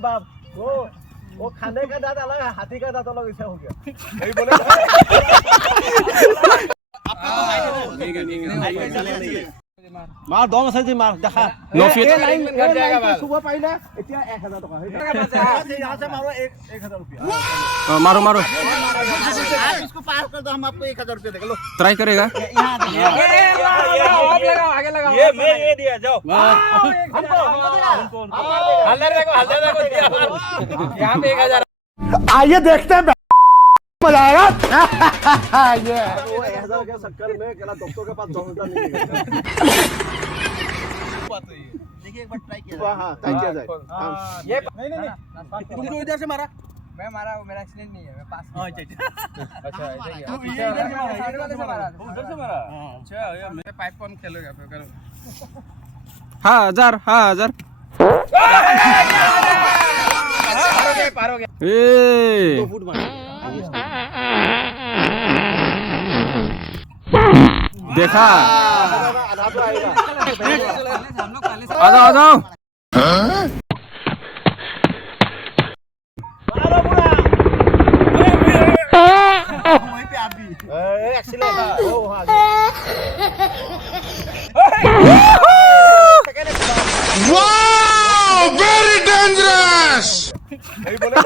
बाप वो खाने का दांत अलग है, हाथी का दांत अलग ऐसा हो गया। नहीं बोले मार दो मसाजी मार देखा नो फिट कट जाएगा बाल सुबह पहले इतना 1000 टका है यहां से मारो 1000 रुपया मारो मारो आप इसको पार कर दो, हम आपको 1000 रुपया देंगे। लो ट्राई करेगा यहां लगाओ आगे लगाओ ये मैं ये दिया जाओ हमको हल्दर देखो दिया यहां पे 1000 आइए देखते हैं मजा आएगा। ये वो 1000 के चक्कर में कहना डॉक्टर के पास 2000 नहीं देगा। देखिए एक बार ट्राई किया। हां ट्राई किया जाए। ये नहीं तुमको इधर से मारा, मैं मारा, मेरा एक्सीडेंट नहीं है, मैं पास। अच्छा ऐसा ही है। तू ये इधर से मारा, साइड वाले से मारा, उधर से मारा। अच्छा ये मैं पाइप कौन खेलेगा फिर करो। हाँ हजार पार हो गया ए 2 फुट मारा। देखा आधा तो आएगा। आ जाओ मारो पूरा वहीं पे आप भी एक्सीलेंट ओ आ गया। Wow very dangerous. नहीं बोले